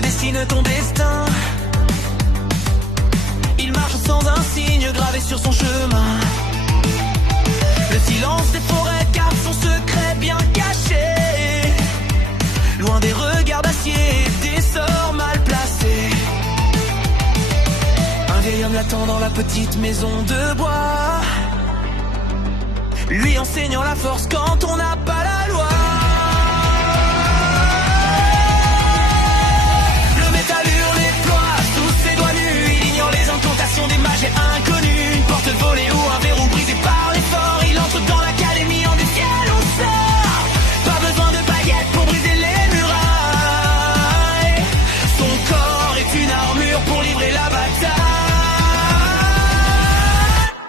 Dessine ton destin. Il marche sans un signe gravé sur son chemin. Le silence des forêts garde son secret bien caché, loin des regards d'acier et des sorts mal placés. Un vieil homme l'attend dans la petite maison de bois, lui enseignant la force quand on n'a pas la loi. Des mages inconnus, une porte volée ou un verrou brisé par l'effort. Il entre dans l'académie en du ciel au sort. Pas besoin de baguettes pour briser les murailles. Son corps est une armure pour livrer la bataille.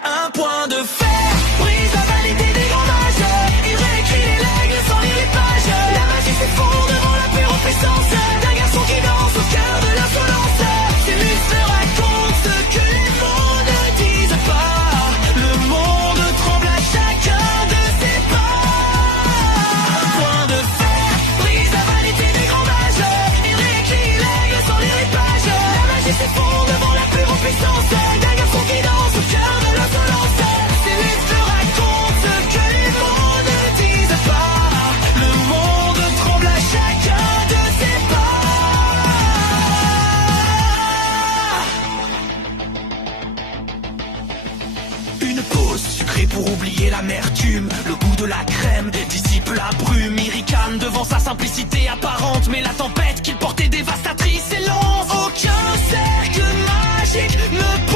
Un point de fer brise la vanité des grands mages. Il réécrit les règles sans lire les pages. La magie s'effondre devant la pure puissance d'un garçon qui danse au cœur de l'insolence. Ses muscles racontent ce que les mots ne disent pas. Le monde tremble à chacun de ses pas. Un point de fer brise la vanité des grands mages. Il réécrit les règles sans lire les pages. La magie s'effondre devant la pure puissance d'un garçon qui danse au cœur de l'insolence. Ses muscles racontent ce que les mots ne disent pas. Le monde tremble à chacun de ses pas. Une pause sucrée pour oublier l'amertume. Le goût de la crème dissipe la brume. Il ricane devant sa simplicité apparente, mais la tempête qu'il portait dévastatrice s'élance. Aucun cercle magique ne peut